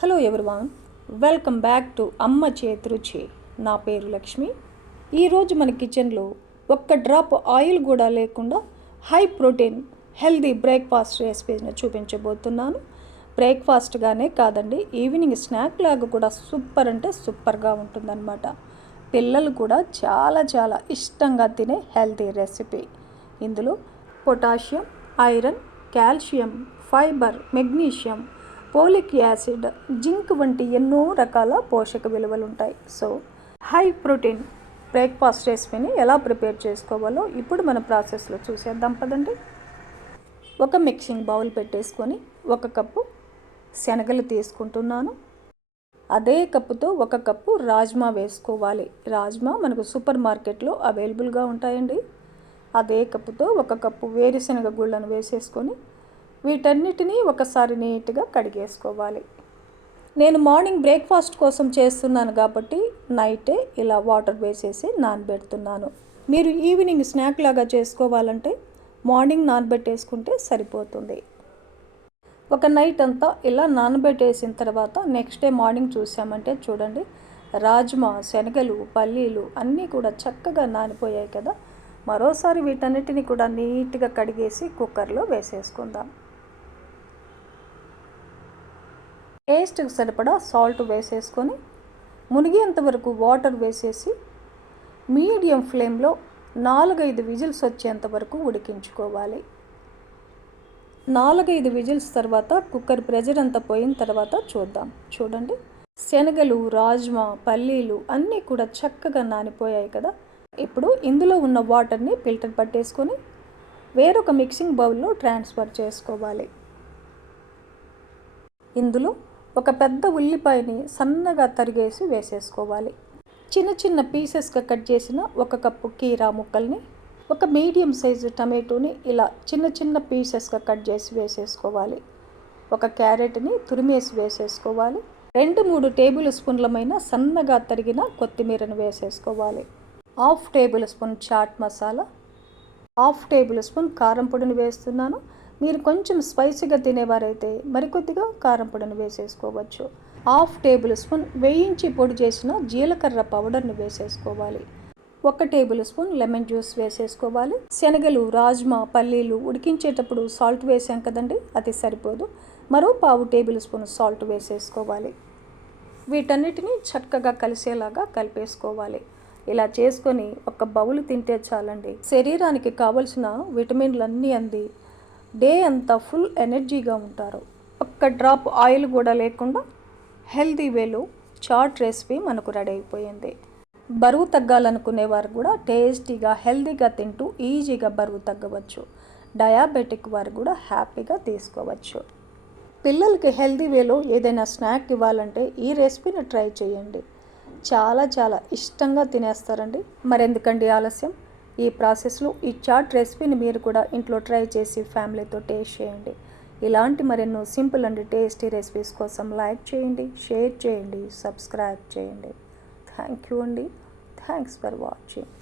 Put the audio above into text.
Hello everyone welcome back to అమ్మ చేతురుచి నా పేరు లక్ష్మి. ఈరోజు మన కిచెన్లో ఒక్క డ్రాప్ ఆయిల్ కూడా లేకుండా హై ప్రోటీన్ హెల్దీ బ్రేక్ఫాస్ట్ రెసిపీని చూపించబోతున్నాను. బ్రేక్ఫాస్ట్గానే కాదండి ఈవినింగ్ స్నాక్ లాగా కూడా సూపర్ అంటే సూపర్గా ఉంటుందన్నమాట. పిల్లలు కూడా చాలా చాలా ఇష్టంగా తినే హెల్తీ రెసిపీ ఇందులో potassium iron calcium fibre magnesium folic acid zinc వంటి ఎన్నో రకాల పోషక విలువలు ఉంటాయి సో హై ప్రోటీన్ బ్రేక్ఫాస్ట్ రెసిపీని ఎలా ప్రిపేర్ చేసుకోవాలో ఇప్పుడు మన ప్రాసెస్లో చూసేద్దాం పదండి. ఒక మిక్సింగ్ బౌల్ పెట్టేసుకొని ఒక కప్పు శనగలు తీసుకుంటున్నాను. అదే కప్పుతో ఒక కప్పు రాజ్మా వేసుకోవాలి. రాజ్మా మనకు సూపర్ మార్కెట్లో అవైలబుల్గా ఉంటాయండి. అదే కప్పుతో ఒక కప్పు వేరుశనగ గుళ్ళను వేసేసుకొని వీటన్నిటినీ ఒకసారి నీట్గా కడిగేసుకోవాలి. నేను మార్నింగ్ బ్రేక్ఫాస్ట్ కోసం చేస్తున్నాను కాబట్టి నైటే ఇలా వాటర్ వేసేసి నానబెడుతున్నాను. మీరు ఈవినింగ్ స్నాక్ లాగా చేసుకోవాలంటే మార్నింగ్ నానబెట్టేసుకుంటే సరిపోతుంది. ఒక నైట్ అంతా ఇలా నానబెట్టేసిన తర్వాత నెక్స్ట్ డే మార్నింగ్ చూసామంటే చూడండి రాజ్మా శనగలు పల్లీలు అన్నీ కూడా చక్కగా నానిపోయాయి కదా. మరోసారి వీటన్నిటిని కూడా నీట్గా కడిగేసి కుక్కర్లో వేసేసుకుందాం. టేస్ట్కి సరిపడా సాల్ట్ వేసేసుకొని మునిగేంత వరకు వాటర్ వేసేసి మీడియం ఫ్లేమ్లో నాలుగైదు విజిల్స్ వచ్చేంత వరకు ఉడికించుకోవాలి. నాలుగైదు విజిల్స్ తర్వాత కుక్కర్ ప్రెజర్ అంతా పోయిన తర్వాత చూద్దాం. చూడండి. శనగలు రాజ్మా పల్లీలు అన్నీ కూడా చక్కగా నానిపోయాయి కదా. ఇప్పుడు ఇందులో ఉన్న వాటర్ని ఫిల్టర్ పట్టేసుకొని వేరొక మిక్సింగ్ బౌల్లో ట్రాన్స్ఫర్ చేసుకోవాలి. ఇందులో ఒక పెద్ద ఉల్లిపాయని సన్నగా తరిగేసి వేసేసుకోవాలి. చిన్న చిన్న పీసెస్గా కట్ చేసిన ఒక కప్పు కీరా ముక్కల్ని ఒక మీడియం సైజు టమాటోని ఇలా చిన్న చిన్న పీసెస్గా కట్ చేసి వేసేసుకోవాలి. ఒక క్యారెట్ని తురిమేసి వేసేసుకోవాలి. రెండు మూడు టేబుల్ స్పూన్లమైన సన్నగా తరిగిన కొత్తిమీరను వేసేసుకోవాలి. Half tablespoon chaat masala half tablespoon కారం పొడిని వేస్తున్నాను. మీరు కొంచెం స్పైసీగా తినేవారైతే మరికొద్దిగా కారం పొడిని వేసేసుకోవచ్చు. హాఫ్ టేబుల్ స్పూన్ వేయించి పొడి చేసిన జీలకర్ర పౌడర్ని వేసేసుకోవాలి. ఒక టేబుల్ స్పూన్ లెమన్ జ్యూస్ వేసేసుకోవాలి. శనగలు రాజ్మా పల్లీలు ఉడికించేటప్పుడు సాల్ట్ వేసాం కదండి అది సరిపోదు. మరో పావు టేబుల్ స్పూన్ సాల్ట్ వేసేసుకోవాలి. వీటన్నిటిని చక్కగా కలిసేలాగా కలిపేసుకోవాలి. ఇలా చేసుకొని ఒక బౌల్ తింటే చాలండి. శరీరానికి కావలసిన విటమిన్లన్నీ అంది. డే అంతా ఫుల్ ఎనర్జీగా ఉంటారు. ఒక్క డ్రాప్ ఆయిల్ కూడా లేకుండా హెల్తీ వేలో చాట్ రెసిపీ మనకు రెడీ అయిపోయింది. బరువు తగ్గాలనుకునే వారు కూడా టేస్టీగా హెల్దీగా తింటూ ఈజీగా బరువు తగ్గవచ్చు. డయాబెటిక్ వారు కూడా హ్యాపీగా తీసుకోవచ్చు. పిల్లలకి హెల్తీ వేలో ఏదైనా స్నాక్ ఇవ్వాలంటే ఈ రెసిపీని ట్రై చేయండి. చాలా చాలా ఇష్టంగా తినేస్తారండి. మరెందుకండి ఆలస్యం? ఈ ప్రాసెస్లో ఈ చాట్ రెసిపీని మీరు కూడా ఇంట్లో ట్రై చేసి ఫ్యామిలీతో టేస్ట్ చేయండి. ఇలాంటి మరెన్నో సింపుల్ అండ్ టేస్టీ రెసిపీస్ కోసం లైక్ చేయండి షేర్ చేయండి సబ్స్క్రైబ్ చేయండి. థ్యాంక్ యూ అండి. Thanks for watching.